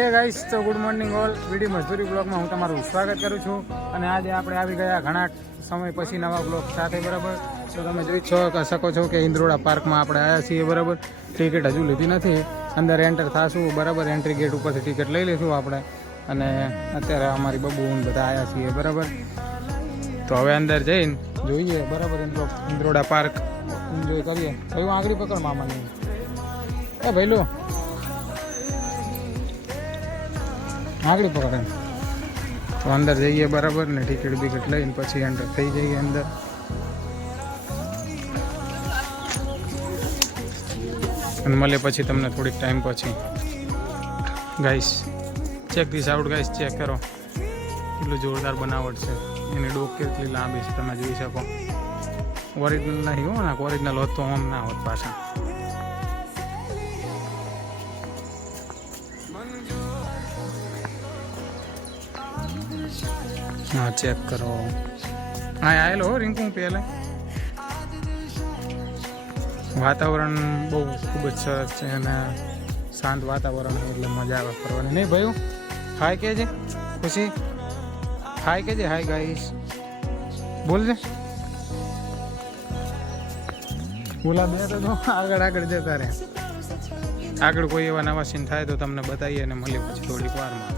હે ગાઈસ, તો good morning all. વીડી મજદૂરી બ્લોગમાં હું તમારું સ્વાગત કરું છું. અને આજે આપણે આવી ગયા ઘણા સમય પછી નવા બ્લોગ સાથે, બરાબર. તો તમે જોઈ શકો છો કે ઇન્દ્રોડા પાર્કમાં આપણે આવ્યા છીએ, બરાબર. ટિકિટ હજુ લીધી નથી, અંદર એન્ટર થશું, બરાબર. એન્ટ્રી ગેટ ઉપરથી ટિકિટ લઈ લઈશું આપણે. અને અત્યારે અમારી બબુ બધા આવ્યા છીએ, બરાબર. તો હવે અંદર જઈને જોઈએ, બરાબર. ઇન્દ્રોડા પાર્ક એન્જોય કરીએ. ભાઈ આગળ પકડ મામાની. એ ભાઈ લો આગળ પકડે. તો અંદર જઈએ, બરાબર. ને ટિકિટ બિકિટ લઈને પછી એન્ટર થઈ જઈએ અંદર. અને મળે પછી તમને થોડીક ટાઈમ પછી. Guys check this out, guys check કરો કેટલું જોરદાર બનાવટ છે. એની ડોક કેટલી લાંબી છે તમે જોઈ શકો. ઓરિજિનલ નહીં હો ને, ઓરિજિનલ હોત તો આમ ના હોત પાછા. હા ચેક કરો. હા આવેલો હો રિંકુ પહેલે. વાતાવરણ બહુ ખૂબ જ સરસ છે અને શાંત વાતાવરણ એટલે મજા આવે ફરવાની. નહીં ભાઈ હાય કહેજે ખુશી, હાય કહેજે. હાય ગાઈસ બોલજે. બોલા બે તો આગળ જતા રહે. આગળ કોઈ એવા નવા સીન થાય તો તમને બતાવીએ અને મળીએ પછી થોડીક વારમાં.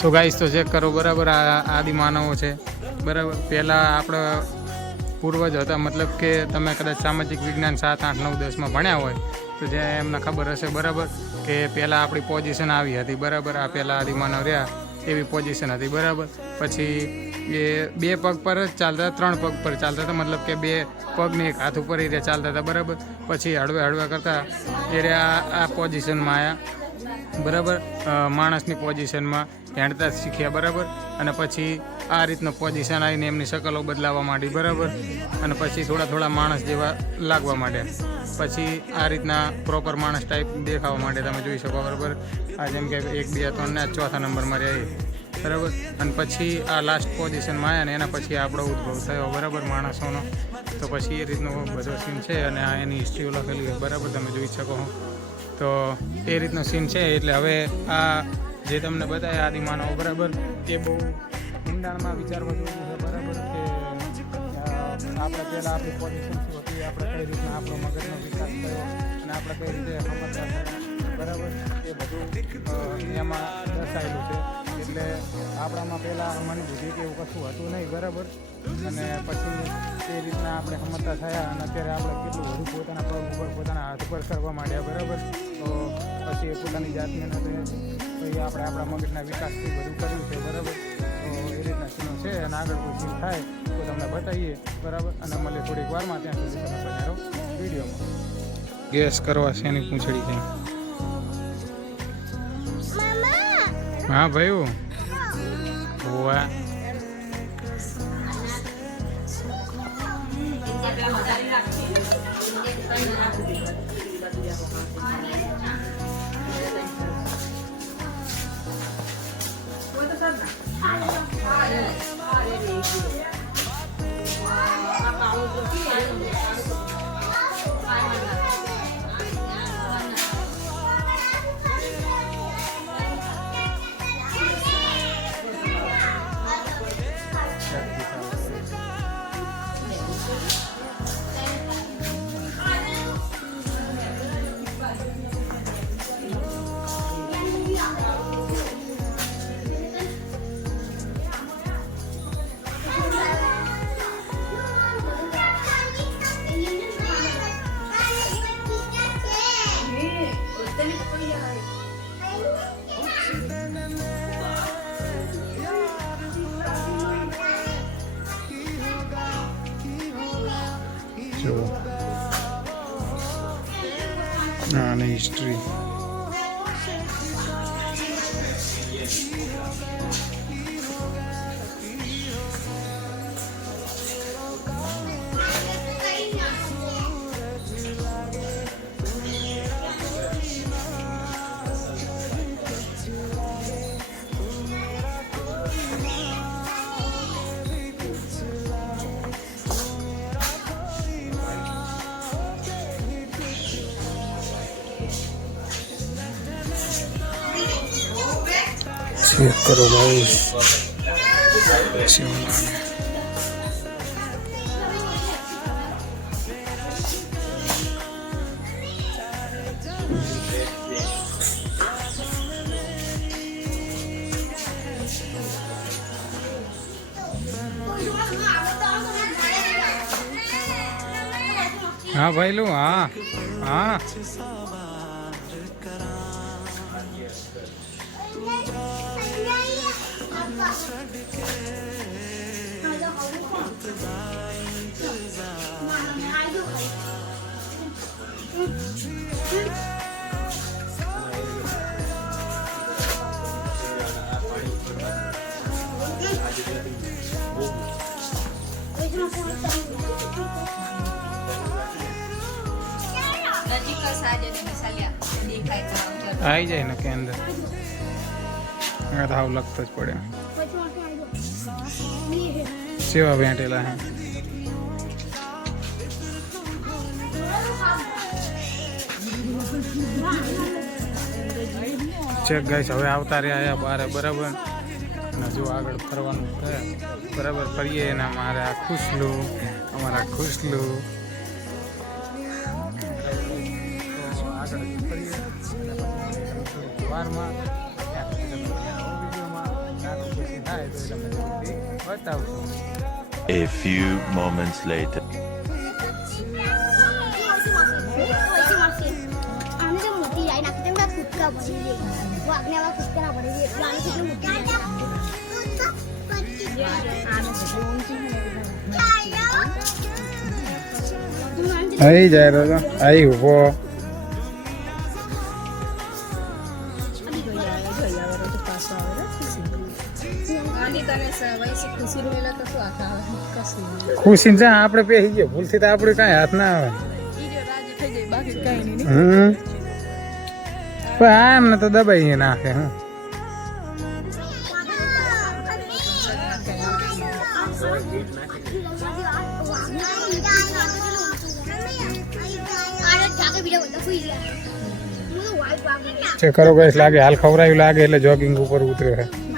સો ગાઈસ તો ચેક કરો, બરાબર. આ આદિમાનવો છે, બરાબર. પહેલાં આપણે પૂર્વજ હતા, મતલબ કે તમે કદાચ સામાજિક વિજ્ઞાન 7, 8, 9, 10માં ભણ્યા હોય તો જે એમને ખબર હશે, બરાબર, કે પહેલાં આપણી પોઝિશન આવી હતી, બરાબર. આ પહેલાં આદિમાનવ રહ્યા એવી પોઝિશન હતી, બરાબર. પછી એ 2 પગ પર જ ચાલતા, 3 પગ પર ચાલતા હતા, મતલબ કે 2 પગને એક હાથ ઉપર એ ચાલતા હતા, બરાબર. પછી હળવે કરતા એ આ પોઝિશનમાં આવ્યા, બરાબર. માણસની પોઝિશનમાં હેંડતા શીખ્યા, બરાબર. અને પછી આ રીતનો પોઝિશન આવીને એમની શકલો બદલાવવા માંડી, બરાબર. અને પછી થોડા માણસ જેવા લાગવા માંડ્યા. પછી આ રીતના પ્રોપર માણસ ટાઈપ દેખાવા માંડે, તમે જોઈ શકો, બરાબર. આ જેમ કે 1, 2, 3 ને 4થા નંબરમાં રહે, બરાબર. અને પછી આ લાસ્ટ પોઝિશનમાં આવ્યા ને એના પછી આપણો ઉદ્ભવ થયો, બરાબર, માણસોનો. તો પછી એ રીતનો બધો સીન છે અને આ એની હિસ્ટ્રીઓ લખેલી છે, બરાબર, તમે જોઈ શકો. તો એ રીતનો સીન છે. એટલે હવે આ જે તમને બતાવ્યા આદિમાનવ, બરાબર, એ બહુ ઊંડાણમાં વિચારવા જેવું છે, બરાબર. કે આપણે પહેલાં આપણી પોઝિશન શું હતી, આપણે કઈ રીતના આપણો મગજનો વિકાસ થયો અને આપણે કઈ રીતે સમજતા થયા, બરાબર, એ બધું એમાં દર્શાવેલું છે. એટલે આપણામાં પહેલાં મન બુદ્ધિ કે એવું કશું હતું નહીં, બરાબર. અને પછી એ રીતના આપણે સમજતા થયા અને અત્યારે આપણે કેટલું વધુ પોતાના પગ ઉપર, પોતાના હાથ ઉપર કરવા માંડ્યા, બરાબર. તો પછી એ પોતાની જાતને નથી તો એ આપણે આપણા મગજના વિકાસથી બધું કર્યું છે, બરાબર. તો એ રીતના સીનો છે અને આગળ કોઈ સીન થાય તો તમને બતાવીએ, બરાબર. અને મળે થોડીક વારમાં. ત્યાં સુધી તમે બનાવો વિડીયોમાં. ગેસ કરવા છે એની પૂંછડી છે. હા ભાઈ હોવા અને હિસ્ટ્રી. ચેક કરો ભાઈ શિવલાલ हाँ भाई लो हाँ हाँ आई जाए ना के अंदर हाव लगता ज पड़े सेवा भेटेला है चेक गाइस હવે આવતા રહ્યા બારે બરાબર ને જો આગળ ફરવાનું થાય બરાબર ફરીએ ને અમારા ખુશલું અમારા ખુશલું આગળ ફરીએ વારમાં થાય તો તમને બતાવું A few moments later. आई जाए दादा आई उभो ખુશી જા આપણે પેહી ગયો ભૂલથી તો આપણે કાંઈ હાથ ના આવે પણ આમ ને તો દબાઈ નાખે હું ચેક કરો ગઈસ લાગે હાલ ખવરાયું લાગે એટલે જોગિંગ ઉપર ઉતરે છે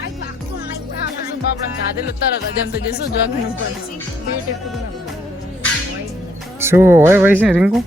શું હોય વૈસે રિંકુ